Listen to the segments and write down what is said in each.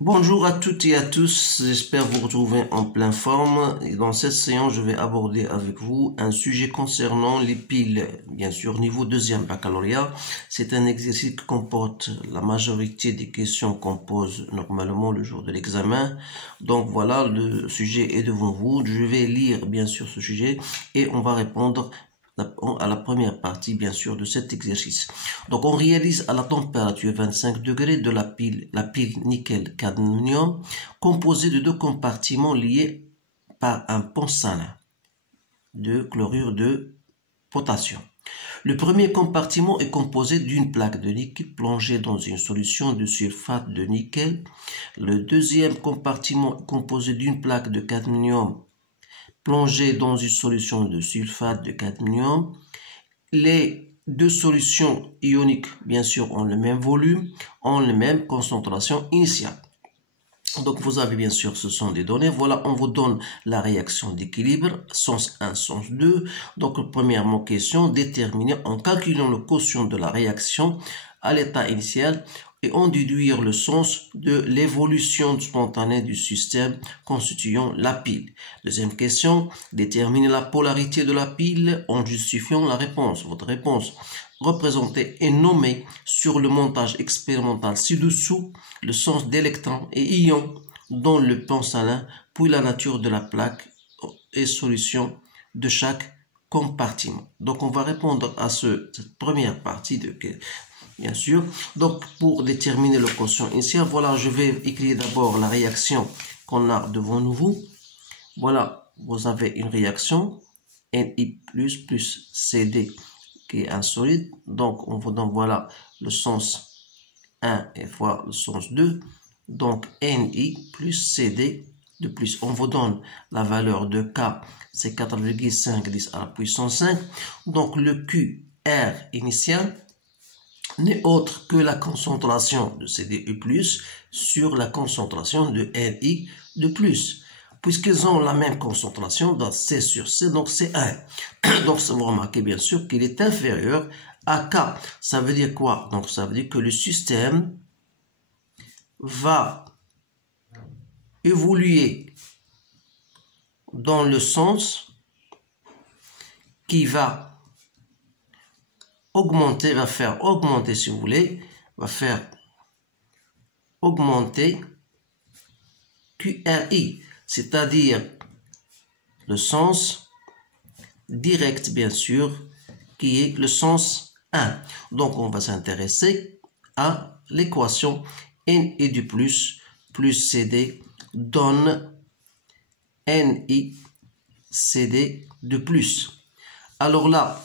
Bonjour à toutes et à tous, j'espère vous retrouver en pleine forme. Et dans cette séance, je vais aborder avec vous un sujet concernant les piles, bien sûr, niveau deuxième baccalauréat. C'est un exercice qui comporte la majorité des questions qu'on pose normalement le jour de l'examen. Donc voilà, le sujet est devant vous. Je vais lire bien sûr ce sujet et on va répondre à la première partie, bien sûr, de cet exercice. Donc, on réalise à la température 25 degrés de la pile nickel-cadmium composée de deux compartiments liés par un pont salin de chlorure de potassium. Le premier compartiment est composé d'une plaque de nickel plongée dans une solution de sulfate de nickel. Le deuxième compartiment est composé d'une plaque de cadmium plongée dans une solution de sulfate de cadmium. Les deux solutions ioniques, bien sûr, ont le même volume, ont la même concentration initiale. Donc, vous avez bien sûr, ce sont des données. Voilà, on vous donne la réaction d'équilibre, sens 1, sens 2. Donc, premièrement, question, déterminer en calculant le quotient de la réaction à l'état initial et en déduire le sens de l'évolution spontanée du système constituant la pile. Deuxième question, déterminer la polarité de la pile en justifiant la réponse. Votre réponse représentée et nommée sur le montage expérimental ci-dessous, le sens d'électrons et ions dans le pont salin, puis la nature de la plaque et solution de chaque compartiment. Donc, on va répondre à cette première partie de bien sûr. Donc, pour déterminer le quotient initial, voilà, je vais écrire d'abord la réaction qu'on a devant nous. Voilà, vous avez une réaction Ni plus Cd qui est un solide. Donc, on vous donne, voilà, le sens 1 et fois le sens 2. Donc, Ni plus Cd de plus. On vous donne la valeur de K, c'est 4,5 à la puissance 5. Donc, le QR initial n'est autre que la concentration de CDE+, sur la concentration de Ni de plus. Puisqu'ils ont la même concentration, donc C sur C, donc c'est 1. Donc, vous remarquez bien sûr qu'il est inférieur à K. Ça veut dire quoi? Donc, ça veut dire que le système va évoluer dans le sens qui va augmenter, va faire augmenter, si vous voulez, va faire augmenter QRI, c'est-à-dire le sens direct, bien sûr, qui est le sens 1. Donc, on va s'intéresser à l'équation Ni du plus CD donne Ni CD de plus. Alors là,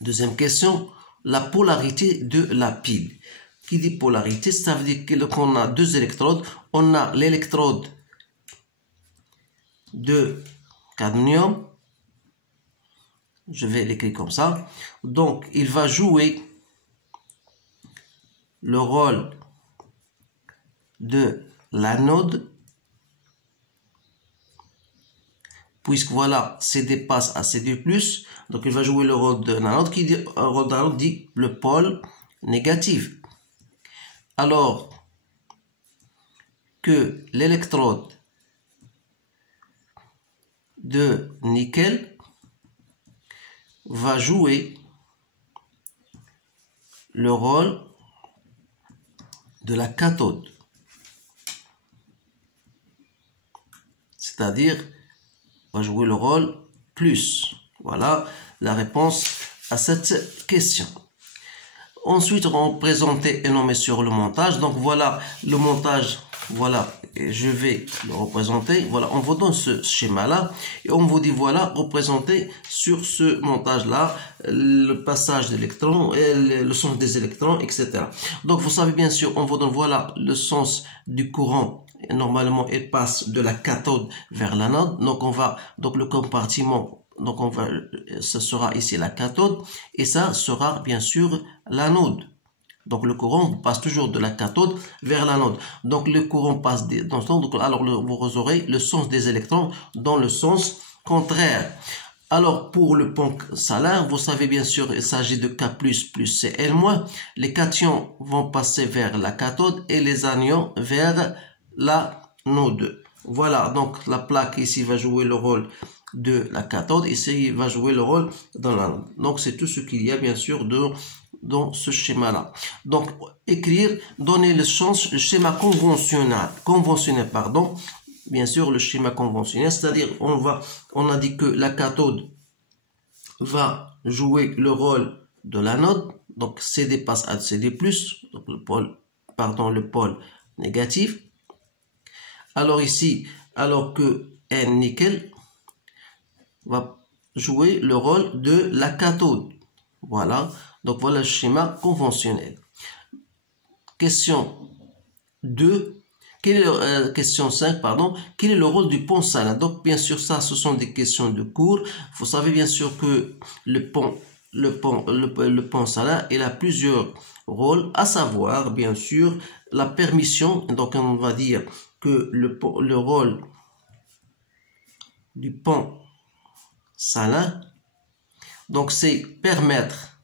deuxième question, la polarité de la pile. Qui dit polarité, ça veut dire qu'on a deux électrodes. On a l'électrode de cadmium. Je vais l'écrire comme ça. Donc, il va jouer le rôle de l'anode. Puisque voilà, CD passe à CD+, donc il va jouer le rôle de l'anode, qui dit, rôle d'anode dit le pôle négatif. Alors que l'électrode de nickel va jouer le rôle de la cathode. C'est-à-dire va jouer le rôle plus. Voilà la réponse à cette question. Ensuite, on va présenter et nommer sur le montage. Donc voilà le montage. Voilà, et je vais le représenter. Voilà, on vous donne ce schéma-là et on vous dit voilà, représenter sur ce montage-là le passage d'électrons et le sens des électrons, etc. Donc vous savez bien sûr, on vous donne voilà le sens du courant. Et normalement, il passe de la cathode vers l'anode. Donc le compartiment, ce sera ici la cathode et ça sera bien sûr l'anode. Donc le courant passe toujours de la cathode vers l'anode. Donc le courant passe dans ce sens. Alors vous aurez le sens des électrons dans le sens contraire. Alors, pour le pont salin, vous savez bien sûr, il s'agit de K+, plus Cl-. Les cations vont passer vers la cathode et les anions vers l'anode. Voilà, donc la plaque ici va jouer le rôle de la cathode, ici il va jouer le rôle dans l'anode. Donc, c'est tout ce qu'il y a bien sûr dans ce schéma-là. Donc, écrire, donner le schéma conventionnel, pardon. Bien sûr, le schéma conventionnel, c'est-à-dire on a dit que la cathode va jouer le rôle de l'anode, donc CD passe à CD+, donc le pôle négatif. Alors ici, alors que N nickel va jouer le rôle de la cathode. Voilà, donc voilà le schéma conventionnel. Question 2. Question 5, pardon. Quel est le rôle du pont salin? Donc, bien sûr, ça, ce sont des questions de cours. Vous savez bien sûr que le pont salin, il a plusieurs rôles, à savoir, bien sûr, la permission. Donc, on va dire que le rôle du pont salin, donc, c'est permettre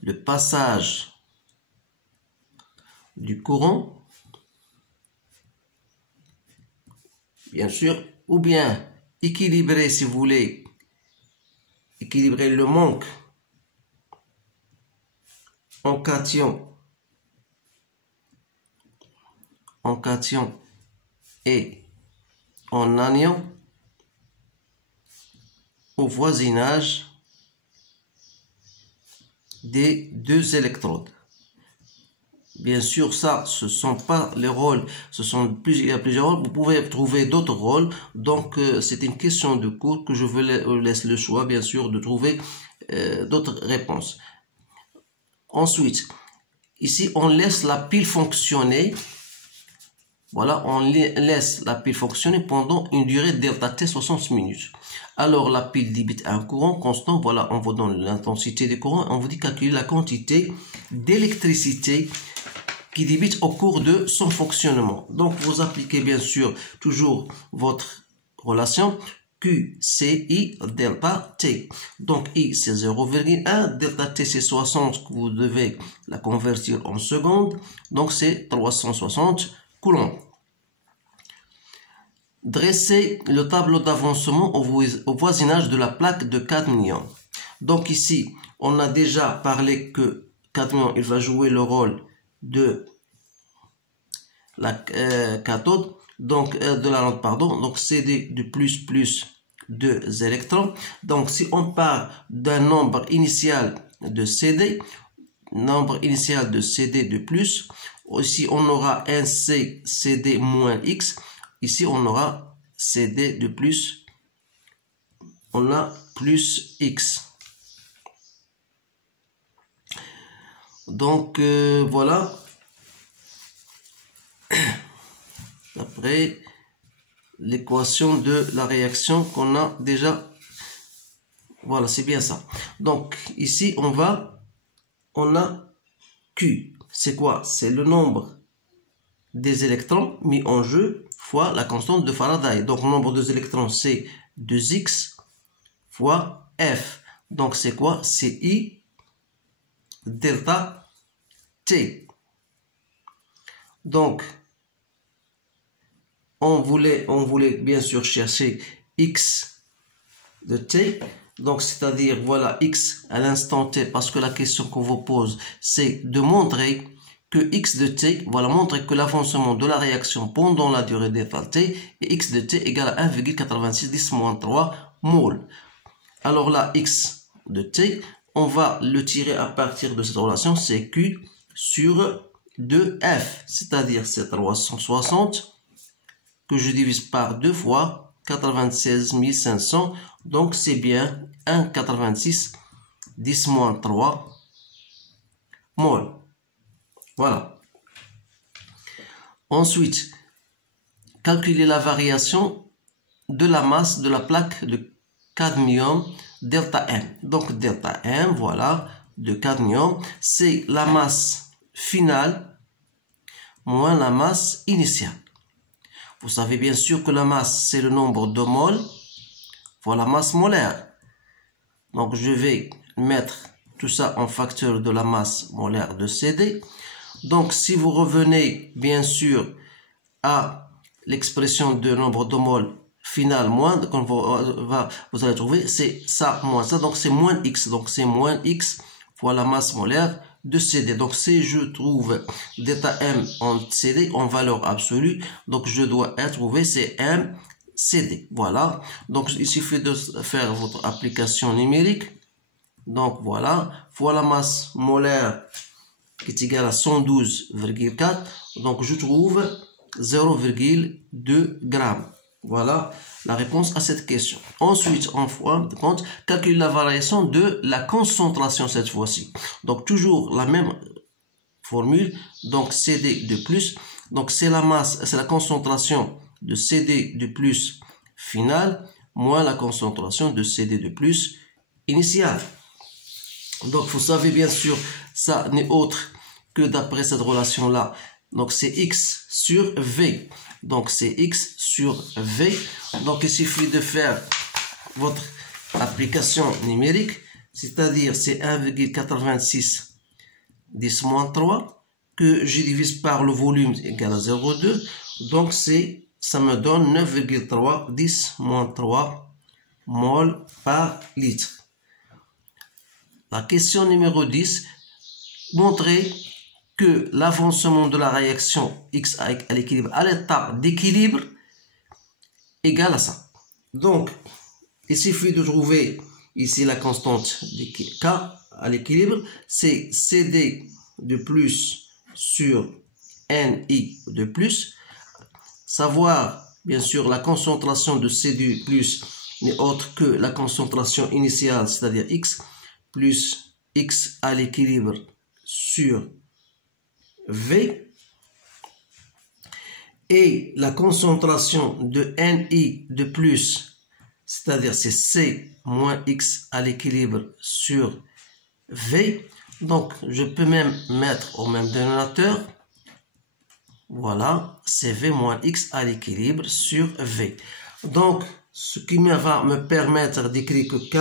le passage du courant, bien sûr, ou bien équilibrer, si vous voulez, équilibrer le manque en cation et en anion au voisinage des deux électrodes. Bien sûr, ça, ce ne sont pas les rôles, il y a plusieurs rôles, vous pouvez trouver d'autres rôles, donc c'est une question de cours que je vous laisse le choix, bien sûr, de trouver d'autres réponses. Ensuite, ici, on laisse la pile fonctionner. Voilà, on laisse la pile fonctionner pendant une durée delta T 60 minutes. Alors, la pile débite un courant constant. Voilà, on vous donne l'intensité du courant. On vous dit calculer la quantité d'électricité qui débite au cours de son fonctionnement. Donc, vous appliquez bien sûr toujours votre relation Q, C, I, delta T. Donc, I, c'est 0,1. Delta T, c'est 60. Vous devez la convertir en secondes. Donc, c'est 360 coulombs. Dressez le tableau d'avancement au voisinage de la plaque de cadmium. Donc ici, on a déjà parlé que cadmium, il va jouer le rôle de la cathode, donc de la lampe, pardon. Donc CD de plus 2 électrons. Donc si on part d'un nombre initial de CD, de plus, ici on aura un C, CD moins X. Ici, on aura CD de plus, on a plus X. Donc, voilà. Après, l'équation de la réaction qu'on a déjà. Voilà, c'est bien ça. Donc, ici, on a Q. C'est quoi? C'est le nombre des électrons mis en jeu fois la constante de Faraday. Donc, le nombre des électrons, c'est 2x fois F. Donc, c'est quoi? C'est I delta T. Donc, on voulait bien sûr chercher X de T. Donc, c'est-à-dire, voilà, X à l'instant T, parce que la question qu'on vous pose, c'est de montrer que X de T, voilà, montrer que l'avancement de la réaction pendant la durée delta T est X de T égale à 1,86 10-3 mol. Alors là, X de T, on va le tirer à partir de cette relation, c'est Q sur 2F, c'est-à-dire c'est 360 que je divise par 2 fois 96 500, donc c'est bien 1,86 10-3 mol. Voilà. Ensuite, calculer la variation de la masse de la plaque de cadmium delta M. Donc delta M, voilà, de cadmium, c'est la masse finale moins la masse initiale. Vous savez bien sûr que la masse, c'est le nombre de moles fois la masse molaire. Donc, je vais mettre tout ça en facteur de la masse molaire de CD. Donc, si vous revenez, bien sûr, à l'expression de nombre de moles final moins, quand vous allez trouver, c'est ça moins ça. Donc, c'est moins X. Donc, c'est moins X fois la masse molaire de CD. Donc, si je trouve d'état M en CD en valeur absolue, donc je dois trouver c'est M CD. Voilà. Donc, il suffit de faire votre application numérique. Donc, voilà. Fois la masse molaire qui est égale à 112,4. Donc, je trouve 0,2 grammes. Voilà la réponse à cette question. Ensuite, en fin de compte, calcule la variation de la concentration cette fois-ci. Donc, toujours la même formule. Donc, CD de plus. Donc, c'est la masse, c'est la concentration de CD de plus finale moins la concentration de CD de plus initiale. Donc, vous savez bien sûr, ça n'est autre que d'après cette relation-là. Donc, c'est X sur V. Donc, c'est X sur V. Donc, il suffit de faire votre application numérique, c'est-à-dire c'est 1,86 10-3 que je divise par le volume égal à 0,2. Donc, ça me donne 9,3 10-3 mol par litre. La question numéro 10, montrer que l'avancement de la réaction X à l'équilibre à l'état d'équilibre égale à ça. Donc, il suffit de trouver ici la constante K à l'équilibre, c'est CD de plus sur NI de plus. Savoir, bien sûr, la concentration de CD plus n'est autre que la concentration initiale, c'est-à-dire X, plus X à l'équilibre sur V, et la concentration de Ni de plus, c'est-à-dire c'est C moins X à l'équilibre sur V. Donc, je peux même mettre au même dénominateur, voilà, CV moins X à l'équilibre sur V. Donc, ce qui va me permettre d'écrire que K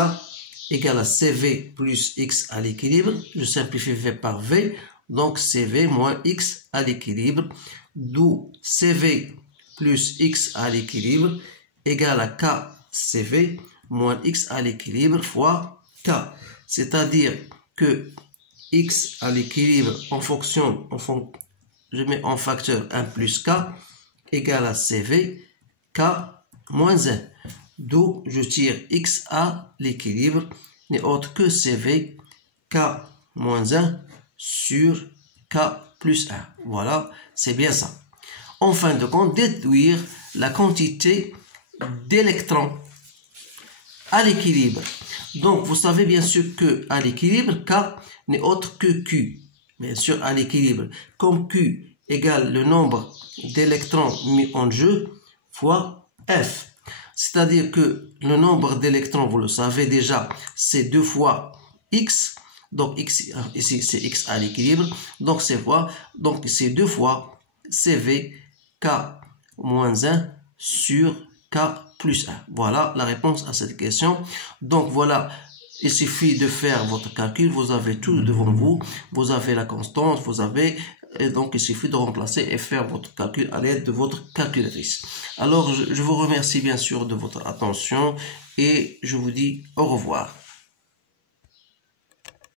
égale à CV plus X à l'équilibre. Je simplifie V par V. Donc, CV moins X à l'équilibre. D'où CV plus X à l'équilibre égale à K CV moins X à l'équilibre fois K. C'est-à-dire que X à l'équilibre je mets en facteur 1 plus K égale à CV K moins 1. D'où je tire X à l'équilibre n'est autre que CV K moins 1 sur K plus 1. Voilà, c'est bien ça. En fin de compte, déduire la quantité d'électrons à l'équilibre. Donc, vous savez bien sûr que à l'équilibre, K n'est autre que Q. Bien sûr, à l'équilibre. Comme Q égale le nombre d'électrons mis en jeu fois F. C'est-à-dire que le nombre d'électrons, vous le savez déjà, c'est 2 fois X. Donc, X, ici, c'est X à l'équilibre. Donc, c'est 2 fois CV K moins 1 sur K plus 1. Voilà la réponse à cette question. Donc, voilà, il suffit de faire votre calcul. Vous avez tout devant vous. Vous avez la constante, et donc il suffit de remplacer et faire votre calcul à l'aide de votre calculatrice. Alors, je vous remercie bien sûr de votre attention et je vous dis au revoir.